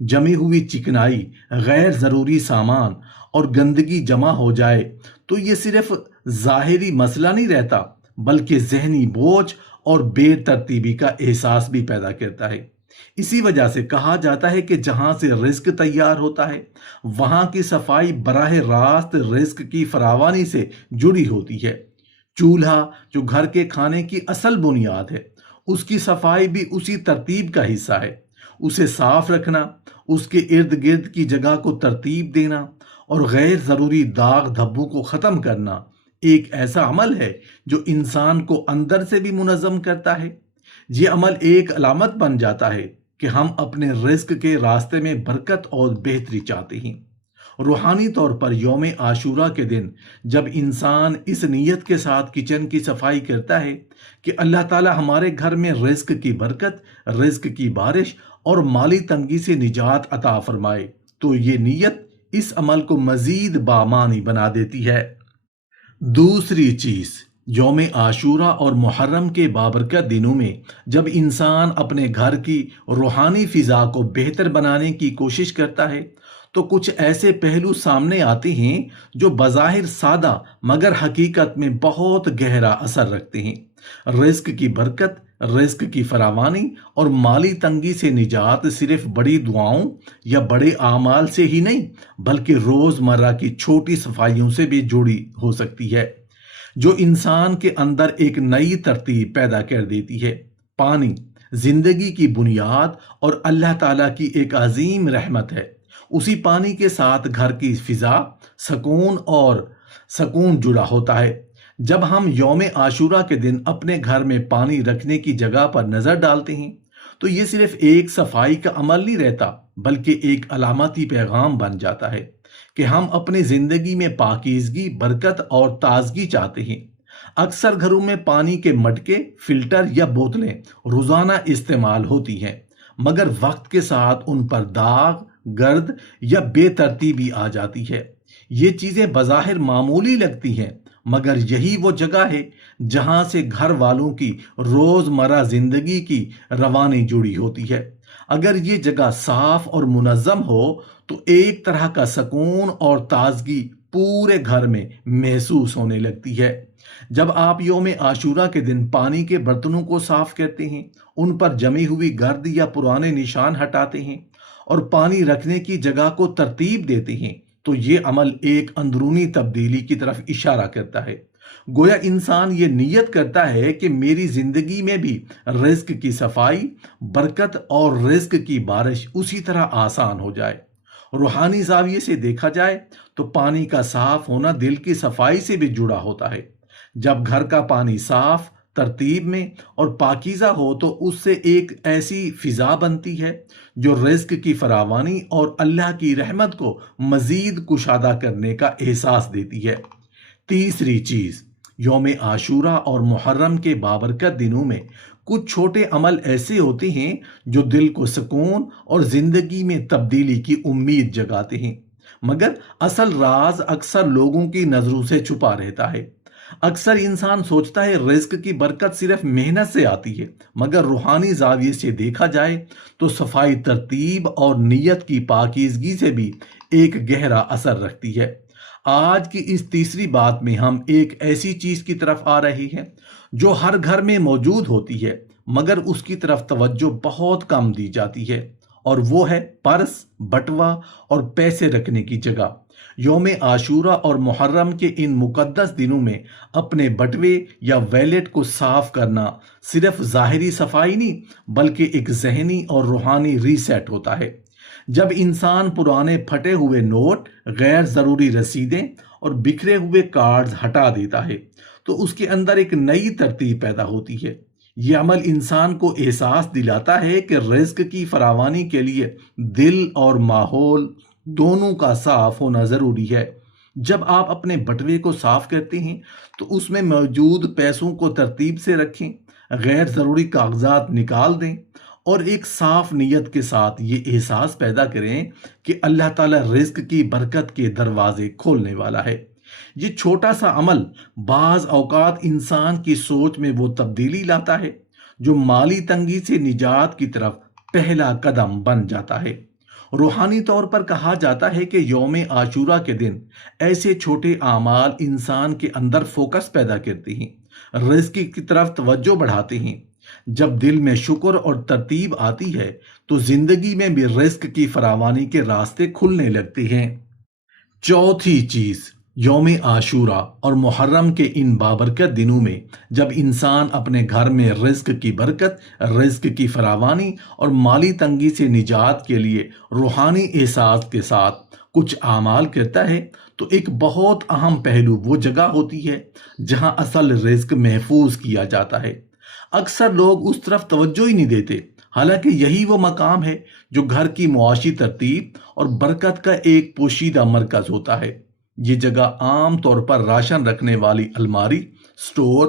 جمی ہوئی چکنائی، غیر ضروری سامان اور گندگی جمع ہو جائے تو یہ صرف ظاہری مسئلہ نہیں رہتا، بلکہ ذہنی بوجھ اور بے ترتیبی کا احساس بھی پیدا کرتا ہے۔ اسی وجہ سے کہا جاتا ہے کہ جہاں سے رزق تیار ہوتا ہے وہاں کی صفائی براہ راست رزق کی فراوانی سے جڑی ہوتی ہے۔ چولہا جو گھر کے کھانے کی اصل بنیاد ہے، اس کی صفائی بھی اسی ترتیب کا حصہ ہے۔ اسے صاف رکھنا، اس کے ارد گرد کی جگہ کو ترتیب دینا اور غیر ضروری داغ دھبوں کو ختم کرنا ایک ایسا عمل ہے جو انسان کو اندر سے بھی منظم کرتا ہے۔ یہ عمل ایک علامت بن جاتا ہے کہ ہم اپنے رزق کے راستے میں برکت اور بہتری چاہتے ہیں۔ روحانی طور پر یوم عاشورہ کے دن جب انسان اس نیت کے ساتھ کچن کی صفائی کرتا ہے کہ اللہ تعالی ہمارے گھر میں رزق کی برکت، رزق کی بارش اور مالی تنگی سے نجات عطا فرمائے، تو یہ نیت اس عمل کو مزید بامعنی بنا دیتی ہے۔ دوسری چیز، یوم عاشورہ اور محرم کے بابرکت دنوں میں جب انسان اپنے گھر کی روحانی فضا کو بہتر بنانے کی کوشش کرتا ہے تو کچھ ایسے پہلو سامنے آتے ہیں جو بظاہر سادہ مگر حقیقت میں بہت گہرا اثر رکھتے ہیں۔ رزق کی برکت، رزق کی فراوانی اور مالی تنگی سے نجات صرف بڑی دعاؤں یا بڑے اعمال سے ہی نہیں بلکہ روزمرہ کی چھوٹی صفائیوں سے بھی جڑی ہو سکتی ہے، جو انسان کے اندر ایک نئی ترتیب پیدا کر دیتی ہے۔ پانی زندگی کی بنیاد اور اللہ تعالیٰ کی ایک عظیم رحمت ہے۔ اسی پانی کے ساتھ گھر کی فضا، سکون جڑا ہوتا ہے۔ جب ہم یوم عاشورہ کے دن اپنے گھر میں پانی رکھنے کی جگہ پر نظر ڈالتے ہیں تو یہ صرف ایک صفائی کا عمل نہیں رہتا بلکہ ایک علامتی پیغام بن جاتا ہے کہ ہم اپنی زندگی میں پاکیزگی، برکت اور تازگی چاہتے ہیں۔ اکثر گھروں میں پانی کے مٹکے، فلٹر یا بوتلیں روزانہ استعمال ہوتی ہیں، مگر وقت کے ساتھ ان پر داغ، گرد یا بے ترتیبی آ جاتی ہے۔ یہ چیزیں بظاہر معمولی لگتی ہیں، مگر یہی وہ جگہ ہے جہاں سے گھر والوں کی روزمرہ زندگی کی روانی جڑی ہوتی ہے۔ اگر یہ جگہ صاف اور منظم ہو تو ایک طرح کا سکون اور تازگی پورے گھر میں محسوس ہونے لگتی ہے۔ جب آپ یوم عاشورہ کے دن پانی کے برتنوں کو صاف کرتے ہیں، ان پر جمی ہوئی گرد یا پرانے نشان ہٹاتے ہیں اور پانی رکھنے کی جگہ کو ترتیب دیتے ہیں تو یہ عمل ایک اندرونی تبدیلی کی طرف اشارہ کرتا ہے۔ گویا انسان یہ نیت کرتا ہے کہ میری زندگی میں بھی رزق کی صفائی، برکت اور رزق کی بارش اسی طرح آسان ہو جائے۔ روحانی زاویے سے دیکھا جائے تو پانی کا صاف ہونا دل کی صفائی سے بھی جڑا ہوتا ہے۔ جب گھر کا پانی صاف، ترتیب میں اور پاکیزہ ہو تو اس سے ایک ایسی فضا بنتی ہے جو رزق کی فراوانی اور اللہ کی رحمت کو مزید کشادہ کرنے کا احساس دیتی ہے۔ تیسری چیز، یوم عاشورہ اور محرم کے بابرکت دنوں میں کچھ چھوٹے عمل ایسے ہوتے ہیں جو دل کو سکون اور زندگی میں تبدیلی کی امید جگاتے ہیں، مگر اصل راز اکثر لوگوں کی نظروں سے چھپا رہتا ہے۔ اکثر انسان سوچتا ہے رزق کی برکت صرف محنت سے آتی ہے، مگر روحانی زاویے سے دیکھا جائے تو صفائی، ترتیب اور نیت کی پاکیزگی سے بھی ایک گہرا اثر رکھتی ہے۔ آج کی اس تیسری بات میں ہم ایک ایسی چیز کی طرف آ رہے ہیں جو ہر گھر میں موجود ہوتی ہے مگر اس کی طرف توجہ بہت کم دی جاتی ہے، اور وہ ہے پرس، بٹوا اور پیسے رکھنے کی جگہ۔ یوم عاشورہ اور محرم کے ان مقدس دنوں میں اپنے بٹوے یا ویلٹ کو صاف کرنا صرف ظاہری صفائی نہیں بلکہ ایک ذہنی اور روحانی ریسیٹ ہوتا ہے۔ جب انسان پرانے پھٹے ہوئے نوٹ، غیر ضروری رسیدیں اور بکھرے ہوئے کارڈز ہٹا دیتا ہے تو اس کے اندر ایک نئی ترتیب پیدا ہوتی ہے۔ یہ عمل انسان کو احساس دلاتا ہے کہ رزق کی فراوانی کے لیے دل اور ماحول دونوں کا صاف ہونا ضروری ہے۔ جب آپ اپنے بٹوے کو صاف کرتے ہیں تو اس میں موجود پیسوں کو ترتیب سے رکھیں، غیر ضروری کاغذات نکال دیں اور ایک صاف نیت کے ساتھ یہ احساس پیدا کریں کہ اللہ تعالیٰ رزق کی برکت کے دروازے کھولنے والا ہے۔ یہ چھوٹا سا عمل بعض اوقات انسان کی سوچ میں وہ تبدیلی لاتا ہے جو مالی تنگی سے نجات کی طرف پہلا قدم بن جاتا ہے۔ روحانی طور پر کہا جاتا ہے کہ یوم عاشورہ کے دن ایسے چھوٹے اعمال انسان کے اندر فوکس پیدا کرتی ہیں، رزق کی طرف توجہ بڑھاتے ہیں۔ جب دل میں شکر اور ترتیب آتی ہے تو زندگی میں بھی رزق کی فراوانی کے راستے کھلنے لگتے ہیں۔ چوتھی چیز، یوم عاشورہ اور محرم کے ان بابرکت دنوں میں جب انسان اپنے گھر میں رزق کی برکت، رزق کی فراوانی اور مالی تنگی سے نجات کے لیے روحانی احساس کے ساتھ کچھ اعمال کرتا ہے تو ایک بہت اہم پہلو وہ جگہ ہوتی ہے جہاں اصل رزق محفوظ کیا جاتا ہے۔ اکثر لوگ اس طرف توجہ ہی نہیں دیتے، حالانکہ یہی وہ مقام ہے جو گھر کی معاشی ترتیب اور برکت کا ایک پوشیدہ مرکز ہوتا ہے۔ یہ جگہ عام طور پر راشن رکھنے والی الماری، سٹور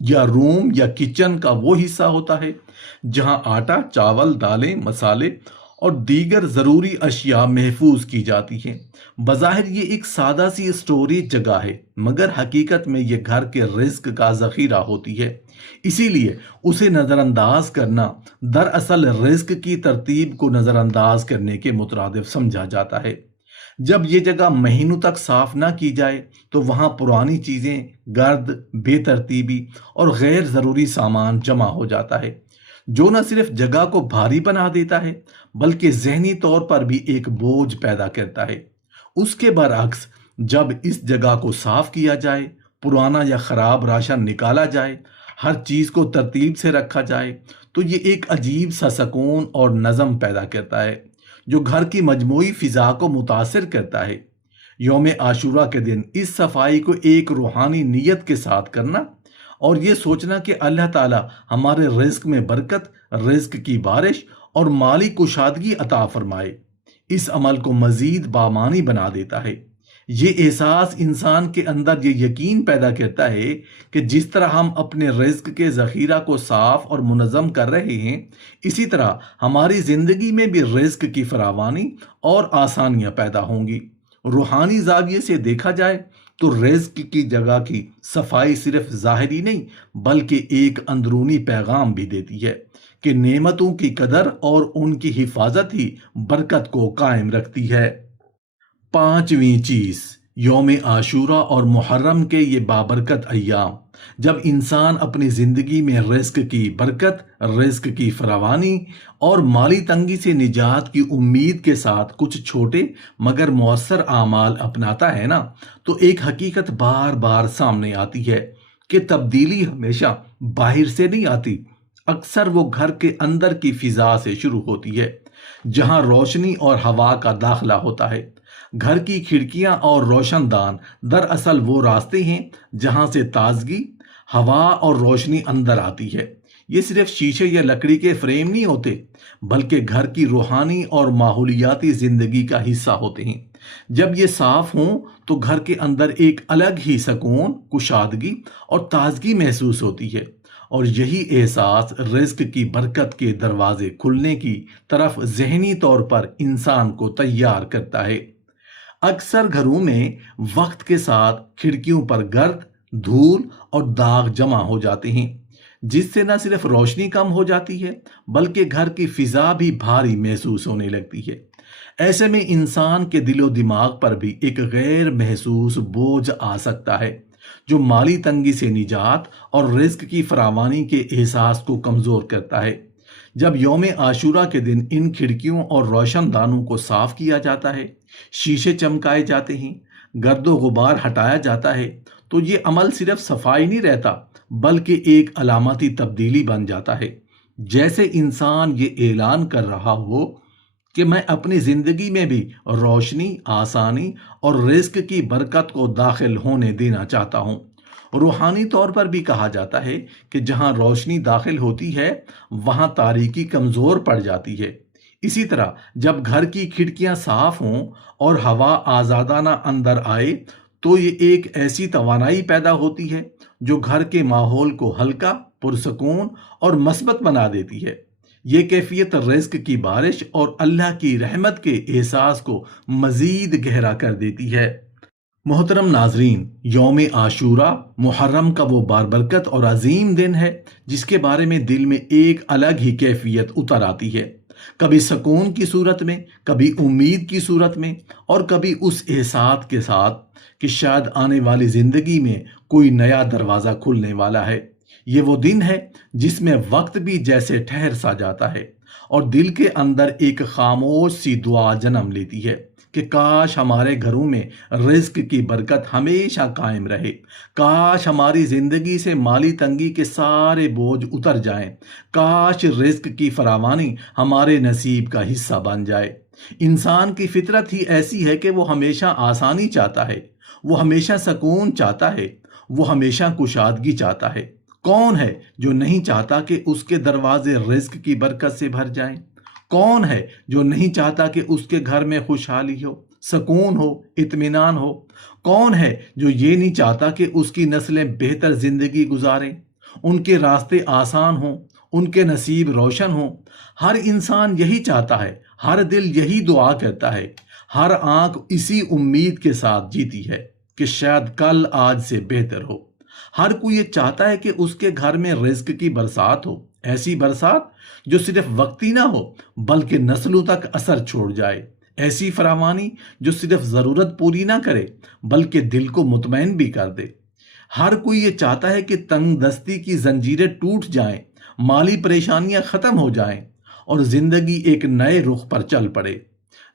یا روم یا کچن کا وہ حصہ ہوتا ہے جہاں آٹا، چاول، دالیں، مسالے اور دیگر ضروری اشیاء محفوظ کی جاتی ہیں۔ بظاہر یہ ایک سادہ سی اسٹوریج جگہ ہے، مگر حقیقت میں یہ گھر کے رزق کا ذخیرہ ہوتی ہے۔ اسی لیے اسے نظر انداز کرنا دراصل رزق کی ترتیب کو نظر انداز کرنے کے مترادف سمجھا جاتا ہے۔ جب یہ جگہ مہینوں تک صاف نہ کی جائے تو وہاں پرانی چیزیں، گرد، بے ترتیبی اور غیر ضروری سامان جمع ہو جاتا ہے، جو نہ صرف جگہ کو بھاری بنا دیتا ہے بلکہ ذہنی طور پر بھی ایک بوجھ پیدا کرتا ہے۔ اس کے برعکس جب اس جگہ کو صاف کیا جائے، پرانا یا خراب راشن نکالا جائے، ہر چیز کو ترتیب سے رکھا جائے تو یہ ایک عجیب سا سکون اور نظم پیدا کرتا ہے جو گھر کی مجموعی فضا کو متاثر کرتا ہے۔ یوم عاشورہ کے دن اس صفائی کو ایک روحانی نیت کے ساتھ کرنا اور یہ سوچنا کہ اللہ تعالی ہمارے رزق میں برکت، رزق کی بارش اور مالی کشادگی عطا فرمائے، اس عمل کو مزید بامانی بنا دیتا ہے۔ یہ احساس انسان کے اندر یہ یقین پیدا کرتا ہے کہ جس طرح ہم اپنے رزق کے ذخیرہ کو صاف اور منظم کر رہے ہیں، اسی طرح ہماری زندگی میں بھی رزق کی فراوانی اور آسانیاں پیدا ہوں گی۔ روحانی زاویے سے دیکھا جائے تو رزق کی جگہ کی صفائی صرف ظاہری نہیں بلکہ ایک اندرونی پیغام بھی دیتی ہے کہ نعمتوں کی قدر اور ان کی حفاظت ہی برکت کو قائم رکھتی ہے۔ پانچویں چیز، یوم عاشورہ اور محرم کے یہ بابرکت ایام جب انسان اپنی زندگی میں رزق کی برکت، رزق کی فراوانی اور مالی تنگی سے نجات کی امید کے ساتھ کچھ چھوٹے مگر مؤثر اعمال اپناتا ہے نا، تو ایک حقیقت بار بار سامنے آتی ہے کہ تبدیلی ہمیشہ باہر سے نہیں آتی، اکثر وہ گھر کے اندر کی فضا سے شروع ہوتی ہے جہاں روشنی اور ہوا کا داخلہ ہوتا ہے۔ گھر کی کھڑکیاں اور روشن دان دراصل وہ راستے ہیں جہاں سے تازگی، ہوا اور روشنی اندر آتی ہے۔ یہ صرف شیشے یا لکڑی کے فریم نہیں ہوتے بلکہ گھر کی روحانی اور ماحولیاتی زندگی کا حصہ ہوتے ہیں۔ جب یہ صاف ہوں تو گھر کے اندر ایک الگ ہی سکون، کشادگی اور تازگی محسوس ہوتی ہے، اور یہی احساس رزق کی برکت کے دروازے کھلنے کی طرف ذہنی طور پر انسان کو تیار کرتا ہے۔ اکثر گھروں میں وقت کے ساتھ کھڑکیوں پر گرد، دھول اور داغ جمع ہو جاتے ہیں، جس سے نہ صرف روشنی کم ہو جاتی ہے بلکہ گھر کی فضا بھی بھاری محسوس ہونے لگتی ہے۔ ایسے میں انسان کے دل و دماغ پر بھی ایک غیر محسوس بوجھ آ سکتا ہے جو مالی تنگی سے نجات اور رزق کی فراوانی کے احساس کو کمزور کرتا ہے۔ جب یوم عاشورہ کے دن ان کھڑکیوں اور روشن دانوں کو صاف کیا جاتا ہے، شیشے چمکائے جاتے ہیں، گرد و غبار ہٹایا جاتا ہے، تو یہ عمل صرف صفائی نہیں رہتا بلکہ ایک علامتی تبدیلی بن جاتا ہے، جیسے انسان یہ اعلان کر رہا ہو کہ میں اپنی زندگی میں بھی روشنی، آسانی اور رزق کی برکت کو داخل ہونے دینا چاہتا ہوں۔ روحانی طور پر بھی کہا جاتا ہے کہ جہاں روشنی داخل ہوتی ہے وہاں تاریکی کمزور پڑ جاتی ہے۔ اسی طرح جب گھر کی کھڑکیاں صاف ہوں اور ہوا آزادانہ اندر آئے تو یہ ایک ایسی توانائی پیدا ہوتی ہے جو گھر کے ماحول کو ہلکا، پرسکون اور مثبت بنا دیتی ہے۔ یہ کیفیت رزق کی بارش اور اللہ کی رحمت کے احساس کو مزید گہرا کر دیتی ہے۔ محترم ناظرین، یوم عاشورہ محرم کا وہ بابرکت اور عظیم دن ہے جس کے بارے میں دل میں ایک الگ ہی کیفیت اتر آتی ہے۔ کبھی سکون کی صورت میں، کبھی امید کی صورت میں، اور کبھی اس احساس کے ساتھ کہ شاید آنے والی زندگی میں کوئی نیا دروازہ کھلنے والا ہے۔ یہ وہ دن ہے جس میں وقت بھی جیسے ٹھہر سا جاتا ہے اور دل کے اندر ایک خاموش سی دعا جنم لیتی ہے کہ کاش ہمارے گھروں میں رزق کی برکت ہمیشہ قائم رہے، کاش ہماری زندگی سے مالی تنگی کے سارے بوجھ اتر جائیں، کاش رزق کی فراوانی ہمارے نصیب کا حصہ بن جائے۔ انسان کی فطرت ہی ایسی ہے کہ وہ ہمیشہ آسانی چاہتا ہے، وہ ہمیشہ سکون چاہتا ہے، وہ ہمیشہ کشادگی چاہتا ہے۔ کون ہے جو نہیں چاہتا کہ اس کے دروازے رزق کی برکت سے بھر جائیں؟ کون ہے جو نہیں چاہتا کہ اس کے گھر میں خوشحالی ہو، سکون ہو، اطمینان ہو؟ کون ہے جو یہ نہیں چاہتا کہ اس کی نسلیں بہتر زندگی گزاریں، ان کے راستے آسان ہوں، ان کے نصیب روشن ہوں؟ ہر انسان یہی چاہتا ہے، ہر دل یہی دعا کرتا ہے، ہر آنکھ اسی امید کے ساتھ جیتی ہے کہ شاید کل آج سے بہتر ہو۔ ہر کوئی یہ چاہتا ہے کہ اس کے گھر میں رزق کی برسات ہو، ایسی برسات جو صرف وقتی نہ ہو بلکہ نسلوں تک اثر چھوڑ جائے، ایسی فراوانی جو صرف ضرورت پوری نہ کرے بلکہ دل کو مطمئن بھی کر دے۔ ہر کوئی یہ چاہتا ہے کہ تنگ دستی کی زنجیریں ٹوٹ جائیں، مالی پریشانیاں ختم ہو جائیں اور زندگی ایک نئے رخ پر چل پڑے،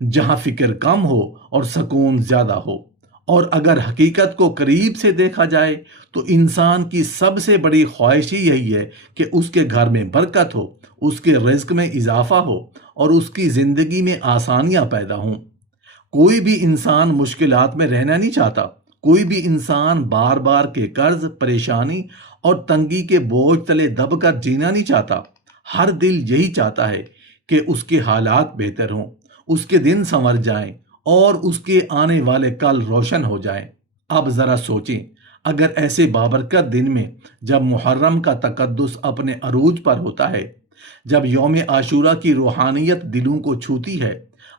جہاں فکر کم ہو اور سکون زیادہ ہو۔ اور اگر حقیقت کو قریب سے دیکھا جائے تو انسان کی سب سے بڑی خواہش ہی یہی ہے کہ اس کے گھر میں برکت ہو، اس کے رزق میں اضافہ ہو اور اس کی زندگی میں آسانیاں پیدا ہوں۔ کوئی بھی انسان مشکلات میں رہنا نہیں چاہتا، کوئی بھی انسان بار بار کے قرض، پریشانی اور تنگی کے بوجھ تلے دب کر جینا نہیں چاہتا۔ ہر دل یہی چاہتا ہے کہ اس کے حالات بہتر ہوں، اس کے دن سنور جائیں اور اس کے آنے والے کل روشن ہو جائیں۔ اب ذرا سوچیں، اگر ایسے بابرکت دن میں جب محرم کا تقدس اپنے عروج پر ہوتا ہے، جب یوم عاشورہ کی روحانیت دلوں کو چھوتی ہے،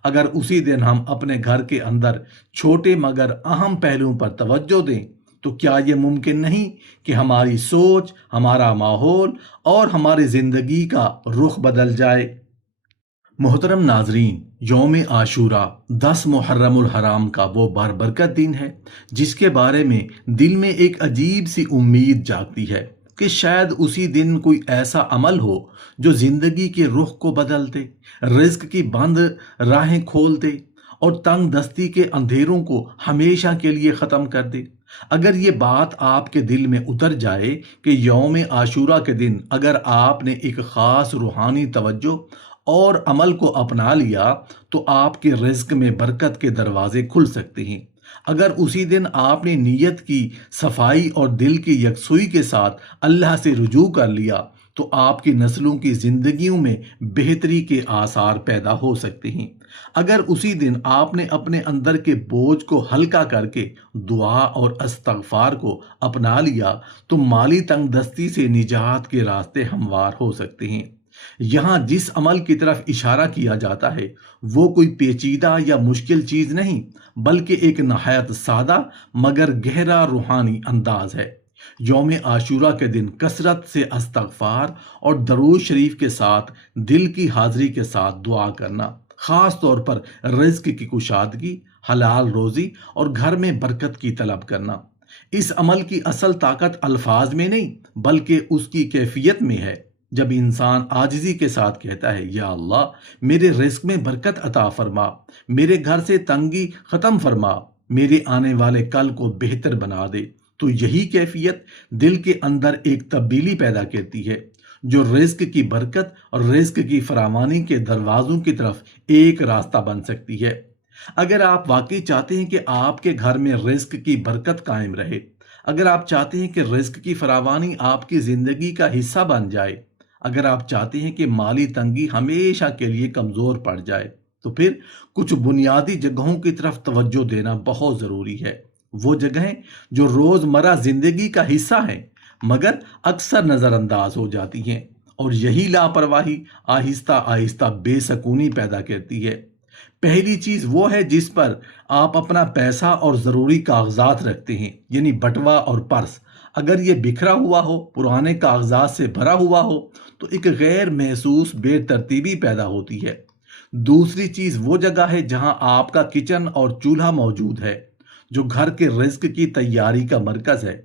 اگر اسی دن ہم اپنے گھر کے اندر چھوٹے مگر اہم پہلوؤں پر توجہ دیں، تو کیا یہ ممکن نہیں کہ ہماری سوچ، ہمارا ماحول اور ہماری زندگی کا رخ بدل جائے؟ محترم ناظرین، یوم عاشورہ 10 محرم الحرام کا وہ بابرکت دن ہے جس کے بارے میں دل میں ایک عجیب سی امید جاگتی ہے کہ شاید اسی دن کوئی ایسا عمل ہو جو زندگی کے رخ کو بدل دے، رزق کی بند راہیں کھول دے اور تنگ دستی کے اندھیروں کو ہمیشہ کے لیے ختم کر دے۔ اگر یہ بات آپ کے دل میں اتر جائے کہ یوم عاشورہ کے دن اگر آپ نے ایک خاص روحانی توجہ اور عمل کو اپنا لیا تو آپ کے رزق میں برکت کے دروازے کھل سکتے ہیں۔ اگر اسی دن آپ نے نیت کی صفائی اور دل کی یکسوئی کے ساتھ اللہ سے رجوع کر لیا تو آپ کی نسلوں کی زندگیوں میں بہتری کے آثار پیدا ہو سکتے ہیں۔ اگر اسی دن آپ نے اپنے اندر کے بوجھ کو ہلکا کر کے دعا اور استغفار کو اپنا لیا تو مالی تنگ دستی سے نجات کے راستے ہموار ہو سکتے ہیں۔ یہاں جس عمل کی طرف اشارہ کیا جاتا ہے وہ کوئی پیچیدہ یا مشکل چیز نہیں بلکہ ایک نہایت سادہ مگر گہرا روحانی انداز ہے۔ یوم عاشورہ کے دن کثرت سے استغفار اور درود شریف کے ساتھ دل کی حاضری کے ساتھ دعا کرنا، خاص طور پر رزق کی کشادگی، حلال روزی اور گھر میں برکت کی طلب کرنا۔ اس عمل کی اصل طاقت الفاظ میں نہیں بلکہ اس کی کیفیت میں ہے۔ جب انسان عاجزی کے ساتھ کہتا ہے یا اللہ میرے رزق میں برکت عطا فرما، میرے گھر سے تنگی ختم فرما، میرے آنے والے کل کو بہتر بنا دے، تو یہی کیفیت دل کے اندر ایک تبدیلی پیدا کرتی ہے جو رزق کی برکت اور رزق کی فراوانی کے دروازوں کی طرف ایک راستہ بن سکتی ہے۔ اگر آپ واقعی چاہتے ہیں کہ آپ کے گھر میں رزق کی برکت قائم رہے، اگر آپ چاہتے ہیں کہ رزق کی فراوانی آپ کی زندگی کا حصہ بن جائے، اگر آپ چاہتے ہیں کہ مالی تنگی ہمیشہ کے لیے کمزور پڑ جائے، تو پھر کچھ بنیادی جگہوں کی طرف توجہ دینا بہت ضروری ہے۔ وہ جگہیں جو روزمرہ زندگی کا حصہ ہیں مگر اکثر نظر انداز ہو جاتی ہیں، اور یہی لاپرواہی آہستہ آہستہ بے سکونی پیدا کرتی ہے۔ پہلی چیز وہ ہے جس پر آپ اپنا پیسہ اور ضروری کاغذات رکھتے ہیں، یعنی بٹوا اور پرس۔ اگر یہ بکھرا ہوا ہو، پرانے کاغذات سے بھرا ہوا ہو، تو ایک غیر محسوس بے ترتیبی پیدا ہوتی ہے۔ دوسری چیز وہ جگہ ہے جہاں آپ کا کچن اور چولہا موجود ہے، جو گھر کے رزق کی تیاری کا مرکز ہے۔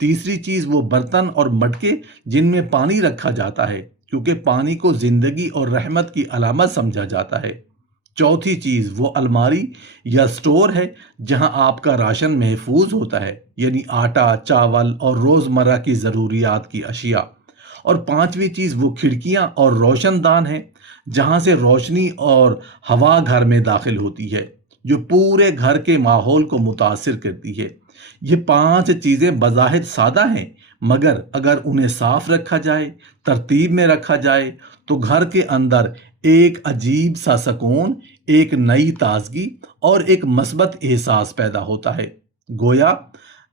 تیسری چیز وہ برتن اور مٹکے جن میں پانی رکھا جاتا ہے، کیونکہ پانی کو زندگی اور رحمت کی علامت سمجھا جاتا ہے۔ چوتھی چیز وہ الماری یا سٹور ہے جہاں آپ کا راشن محفوظ ہوتا ہے، یعنی آٹا، چاول اور روزمرہ کی ضروریات کی اشیاء۔ اور پانچویں چیز وہ کھڑکیاں اور روشن دان ہے جہاں سے روشنی اور ہوا گھر میں داخل ہوتی ہے، جو پورے گھر کے ماحول کو متاثر کرتی ہے۔ یہ پانچ چیزیں بظاہر سادہ ہیں، مگر اگر انہیں صاف رکھا جائے، ترتیب میں رکھا جائے، تو گھر کے اندر ایک عجیب سا سکون، ایک نئی تازگی اور ایک مثبت احساس پیدا ہوتا ہے۔ گویا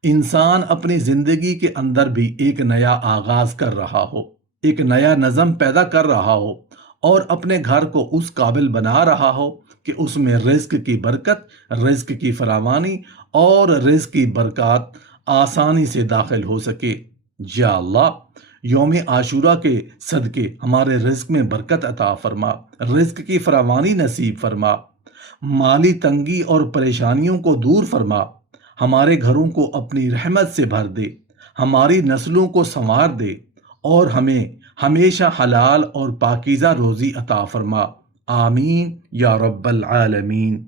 انسان اپنی زندگی کے اندر بھی ایک نیا آغاز کر رہا ہو، ایک نیا نظم پیدا کر رہا ہو، اور اپنے گھر کو اس قابل بنا رہا ہو کہ اس میں رزق کی برکت، رزق کی فراوانی اور رزق کی برکات آسانی سے داخل ہو سکے۔ یا اللہ، یوم عاشورہ کے صدقے ہمارے رزق میں برکت عطا فرما، رزق کی فراوانی نصیب فرما، مالی تنگی اور پریشانیوں کو دور فرما، ہمارے گھروں کو اپنی رحمت سے بھر دے، ہماری نسلوں کو سنوار دے، اور ہمیں ہمیشہ حلال اور پاکیزہ روزی عطا فرما۔ آمین یا رب العالمین۔